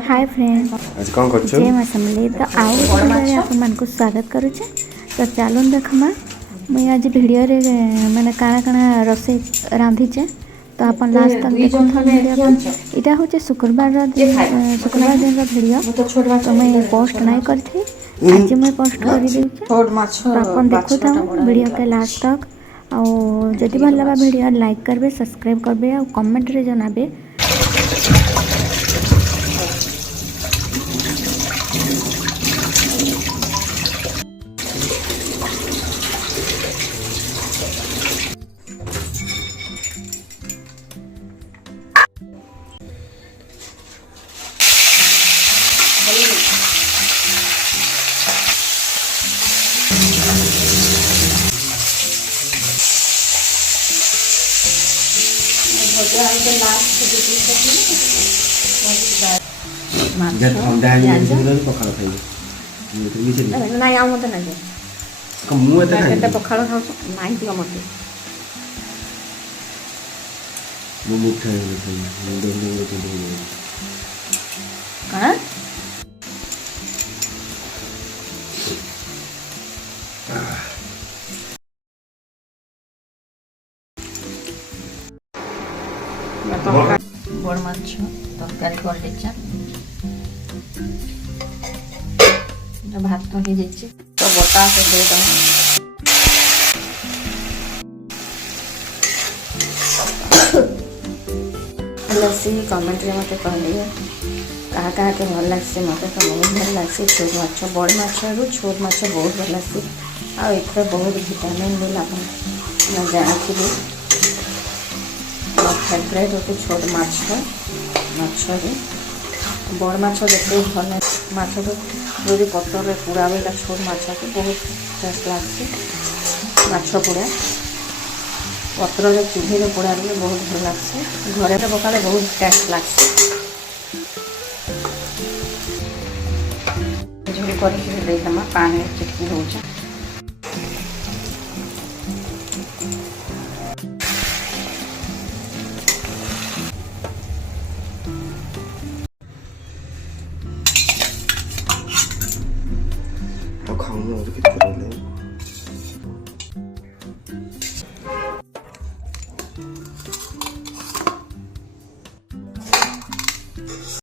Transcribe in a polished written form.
Hi friends, आज कौन कर जय माँ समले तो आउ भिडियो आपण मानक स्वागत करुचे। तो चलो देखमा मुई आज भिडियो रे माने काना काना रोसे रांधीचे। तो अपन लास्ट तक देखो भिडियो। इटा होचे शुक्रवार दिन रो भिडियो। तो मैं पोस्ट नहीं करथी, आज मैं पोस्ट कर दी। तो अपन देखो था भिडियो के लास्ट तक। और जदि भल लगा भिडियो लाइक करबे, सब्सक्राइब करबे और कमेंट रे जनाबे। ନାଇଁ ଆଉ ମତେ ନାଇଁ କେତେ ପଖାଳ ଖାଉଛ ନାଇଁ ଦିଅ ମତେ କଣ ବଡ଼ ମାଛ ତରକାରୀ କରିଦେଇଛେ। ଭାତ ହେଇଯାଇଛି ତ ବଟା ସେ ଦେଇଦେବା। लस्सी कमेंट्रे मत कहलिए क्या के भल लग्सी। मत तो बहुत भल लग्सी। छोट माछ बड़ माछरू छोट माछ बहुत भल लग्सी। आते बहुत विटामिन भी लगा मैं जानी। मोर फेवरेट होते छोट माछ माछरे बड़ माछ देखते भल माछ तो जो पतर पोड़ा भी छोट माछ को बहुत टेस्ट लग्सी। माछ पोड़ा पत्र चूल्ही पोड़ा बहुत भल लग्सी। घरे पकाले बहुत टेस्ट लग्सी। झोल करदेमा पानी चिटकी रोचे। खाऊंगा